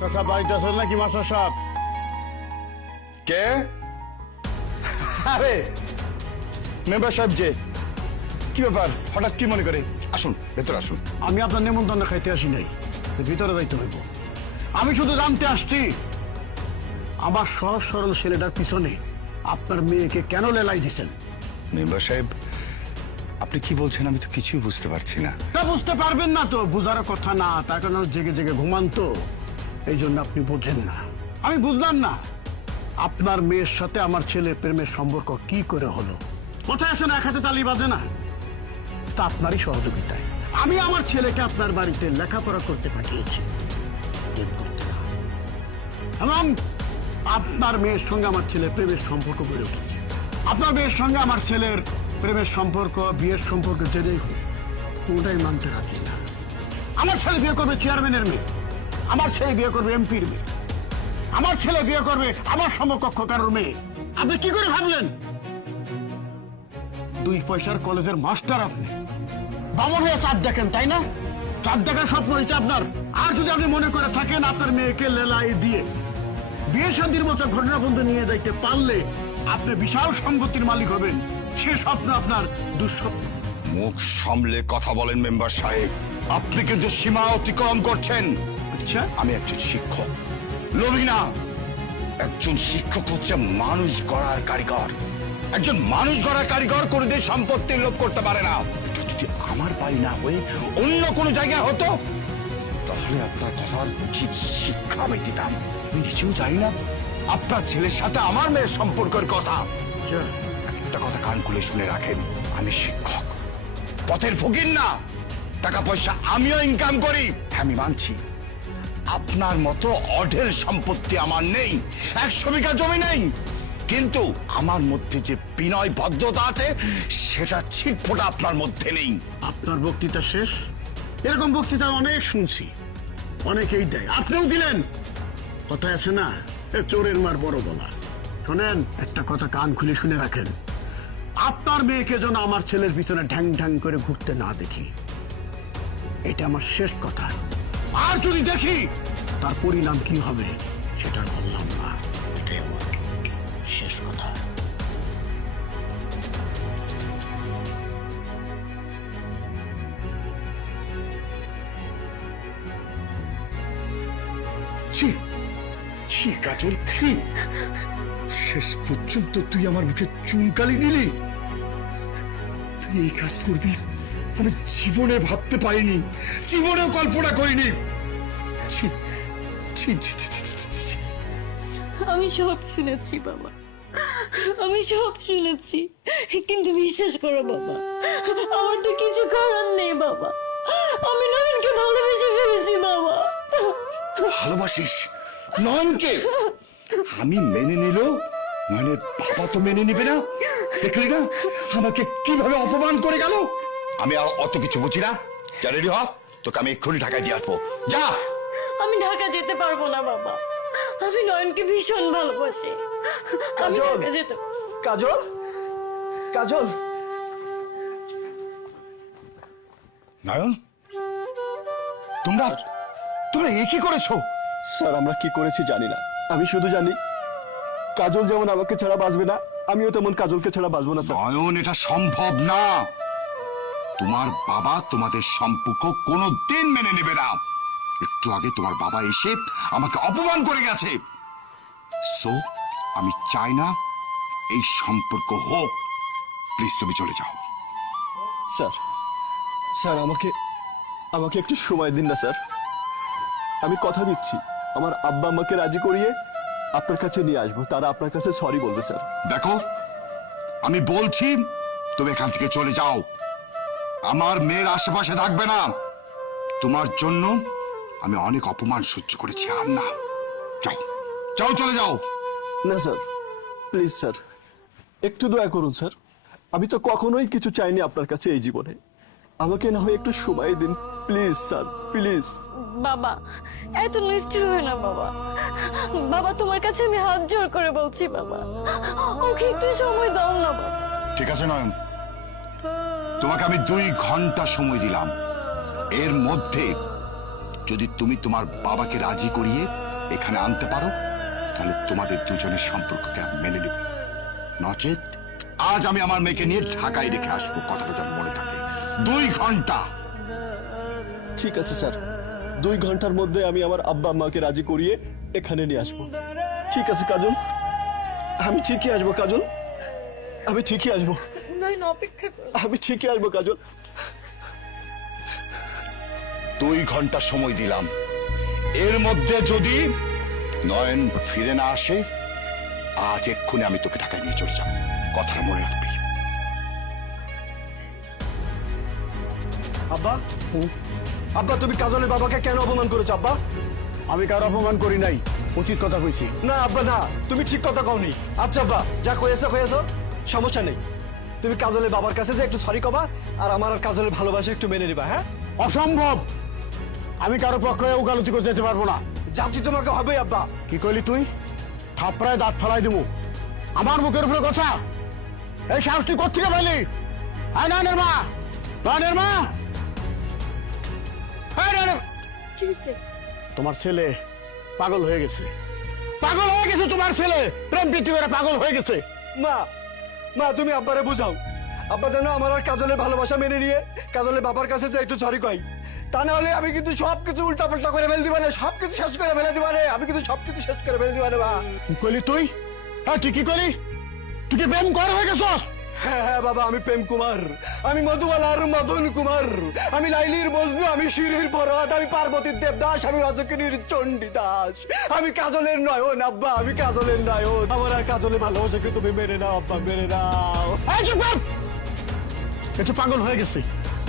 সাহেব বাড়িতে আছেন নাকি মাস্টার সাহেব? কে? আরে মেম্বার সাহেব যে। কি ব্যাপার? হঠাৎ কি মনে করে? আসুন ভেতরে আসুন। আমি আপনার নেমন্তন্ন খাইতে আসি নাই। ভিতরে যাইতে হইব। আমি শুধু জানতে আসছি আমার সহজ সরল ছেলেটার পিছনে আপনার মেয়েকে কেন লেলাই দিচ্ছেন? মেম্বার সাহেব আপনি কি বলছেন আমি তো কিছুই বুঝতে পারছি না। তা বুঝতে পারবেন না তো বুঝার কথা না তার কারণ জেগে জেগে ঘুমান তো। এই জন্য আপনি বোঝেন না। আমি বুঝলাম না। আপনার মেয়ের সাথে আমার ছেলে প্রেমের সম্পর্ক কি করে হলো? কোথায় আসেন এক হাতে তালি বাজে না? তা আপনারই সহযোগিতায়। আমি আমার ছেলেকে আপনার বাড়িতে লেখাপড়া করতে পাঠিয়েছি। এবং আপনার মেয়ের সঙ্গে আমার ছেলে প্রেমের সম্পর্ক গড়ে উঠেছে আপনার মেয়ের সঙ্গে আমার ছেলের প্রেমের সম্পর্ক, বিয়ের সম্পর্ক হোক। কোনটাই মানতে রাখি না। আমার ছেলে বিয়ে করবে চেয়ারম্যানের মেয়ে। আমার ছেলে বিয়ে করবে এমপির মেয়ে। আমার ছেলে বিয়ে করবে আমার সমকক্ষ কারোর মেয়ে। আপনি কি করে ভাবলেন? দুই পয়সার কলেজের মাস্টার আপনি। বামন হয়ে চাঁদ দেখেন, তাই না? চাঁদ দেখার স্বপ্ন হয়েছে আপনার। আর যদি আপনি মনে করে থাকেন, আপনার মেয়েকে লেলাই দিয়ে বিয়ে শান্তির মতো ঘটনা বন্ধু নিয়ে যাইতে পারলে আপনি বিশাল সম্পত্তির মালিক হবেন। সে স্বপ্ন আপনার দুঃস্বপ্ন। মুখ সামলে কথা বলেন মেম্বার সাহেব। আপনি কিন্তু সীমা অতিক্রম করছেন। আচ্ছা আমি একজন শিক্ষক। লোভী না। একজন শিক্ষক হচ্ছে মানুষ গড়ার কারিগর। একজন মানুষ গড়ার কারিগর কোনোদিন সম্পত্তির লোভ করতে পারে না। যদি আমার বাড়ি না হয়ে অন্য কোনো জায়গায় হতো তাহলে আপনার কথার উচিত শিক্ষা আমি দিতাম। আমি নিজেও জানি না। আপনার ছেলের সাথে আমার মেয়ের সম্পর্কের কথা। একটা কথা কান খুলে শুনে রাখেন আমি শিক্ষক। পথের ফকির না। টাকা পয়সা আমিও ইনকাম করি। হ্যাঁ, আমি মানছি। আপনার মতো অঢেল সম্পত্তি আমার নেই। একশো বিঘা জমি নেই। কিন্তু আমার মধ্যে যে বিনয় ভদ্রতা আছে, সেটা ছিটফোটা আপনার মধ্যে নেই। আপনার বক্তৃতা শেষ? এরকম বক্তৃতা অনেক শুনছি। অনেকেই দেয়। আপনিও দিলেন। কথায় আছে না? চোরের মার বড় গলা। শোনেন, একটা কথা কান খুলে শুনে রাখেন। আপনার মেয়েকে যেন আমার ছেলের পিছনে ঢ্যাং ঢ্যাং করে ঘুরতে না দেখি। এটা আমার শেষ কথা। আর যদি দেখি, তার পরিণাম কি হবে, সেটা বললাম না। শেষ কথা। শেষ পর্যন্ত তুই আমার মুখে চুনকালি দিলি। তুই এই কাজ করবি? আমি জীবনে ভাবতে পারিনি জীবনেও কল্পনা করিনি। আমি সব শুনেছি বাবা। আমি সব শুনেছি। কিন্তু বিশ্বাস করো বাবা আমার তো কিছু করার নেই বাবা। আমি নয়নকে ভালোবেসে ফেলেছি বাবা। ভালোবাসিস? নয়নকে? আমি মেনে নিল নয়নের বাবা তো মেনে নিবে না। দেখলি না? আমাকে কীভাবে অপমান করে গেল? আমি আর অত কিছু বুঝি না। যা রেডি হ তোকে আমি এক্ষুনি ঢাকায় দিয়ে আসব। যা! আমি ঢাকা যেতে পারব না বাবা। আমি নয়নকে ভীষণ ভালোবাসি। আমি কাজল। ঢাকা যেতে কাজল! কাজল! নয়ন? তোমরা তোমরা এ কি করেছ? স্যার আমরা কি করেছি জানি না। আমি শুধু জানি কাজল যেমন আমাকে ছাড়া বাঁচবে না আমিও তেমন কাজলকে ছাড়া বাঁচবো না স্যার। নয়ন এটা সম্ভব না। তোমার বাবা তোমাদের সম্পর্ক কোনো দিন মেনে নেবে না। একটু আগে তোমার বাবা এসে আমাকে অপমান করে গেছে। সো আমি চাই না এই সম্পর্ক হোক। প্লিজ তুমি চলে যাও। স্যার স্যার আমাকে আমাকে একটু সময় দিন না স্যার। আমি কথা দিচ্ছি। আমার আব্বা আমাকে রাজি করিয়ে আপনার কাছে নিয়ে আসব। তারা আপনার কাছে সরি বলবে স্যার। দেখো আমি বলছি তুমি এখান থেকে চলে যাও। আমার মেয়ের আশেপাশে থাকবে না। তোমার জন্য আমি অনেক অপমান সহ্য করেছি আর না যাও যাও চলে যাও। না স্যার। Please sir. একটু দয়া করুন স্যার। আমি তো কখনোই কিছু চাইনি আপনার কাছে এই জীবনে। আমাকে না হয় একটু সময় দিন। Please sir please. বাবা এত নিষ্ঠুর হয় না বাবা। বাবা তোমার কাছে আমি হাত জোর করে বলছি বাবা। ওকে একটু সময় দাও না বাবা। ঠিক আছে নয়ন। তোমাকে আমি দুই ঘণ্টা সময় দিলাম। এর মধ্যে যদি তুমি তোমার বাবাকে রাজি করিয়ে এখানে আনতে পারো, তাহলে তোমাদের দুজনের সম্পর্ককে আমি মেনে নেব। নচেত আজ আমি আমার মেয়েকে নিয়ে ঢাকায় রেখে আসব, কথাটা যেন মনে থাকে। দুই ঘণ্টা। ঠিক আছে, স্যার। দুই ঘণ্টার মধ্যে আমি আমার আব্বা আম্মাকে রাজি করিয়ে এখানে নিয়ে আসব। ঠিক আছে, কাজল। আমি ঠিকই আসব, কাজল। আমি ঠিকই আসব। অপেক্ষা করো। আমি ঠিকই আসব কাজল। দুই ঘণ্টা সময় দিলাম। এর মধ্যে যদি নয়ন ফিরে না আসে আজ এক্ষুনি আমি তোকে ঢাকায় নিয়ে চলে যাব। কথাটা মনে রাখবি। আব্বা? আব্বা তুমি কাজলের বাবাকে কেন অপমান করেছ আব্বা? আমি কারও অপমান করি নাই উচিত কথা কইছি। না আব্বা না। তুমি ঠিক কথা কওনি। আচ্ছা আব্বা যা কয়েছো কয়েছো সমস্যা নেই। তুমি কাজলের বাবার কাছে যে একটু সরি কবা আর আমার আর কাজলের ভালোবাসা একটু মেনে নিবা হ্যাঁ? অসম্ভব! আমি কারও পক্ষে উকালতি করতে যেতে পারব না। যাচ্ছি তোমাকে হবে আব্বা। কি কইলি তুই? থাপড়ায় দাঁত ফেলাই দিমু। আমার মুখের উপরে কথা। এই সাহস তুই কোথেকে পাইলি আয় নয়নের মা! নয়নের মা! এই নয়নের- কি হয়েছে তোমার ছেলে পাগল হয়ে গেছে। পাগল হয়ে গেছে তোমার ছেলে! প্রেম করে পাগল হয়ে গেছে। মা মা, তুমি আব্বারে বুঝাও। আব্বা যেন আমার আর কাজলের ভালোবাসা মেনে নিয়ে কাজলের বাবার কাছে যে একটু সরি কই তা না হলে আমি কিন্তু সবকিছু উল্টা পাল্টা করে ফেলে দিবানে সবকিছু শেষ করে ফেলে দিবানে আমি কিন্তু সবকিছু শেষ করে ফেলে দিবানে মা। কি কইলি তুই? হ্যাঁ তুই কি করি তুই কি প্রেম কর হয়ে গেছ হ্যাঁ হ্যাঁ বাবা, আমি প্রেম কুমার। আমি মধুবালার মদন কুমার। আমি লাইলির বজনু আমি শিরির পরত আমি পার্বতীর দেবদাস, আমি রজকিনীর চণ্ডীদাস আমি কাজলের নয়ন, আব্বা, আমি কাজলের নয়ন। আমার আর কাজলে ভালোবাসাকে তুমি মেরে নাও, আব্বা মেরে নাও। এই চুপ কর! এ তো পাগল হয়ে গেছে।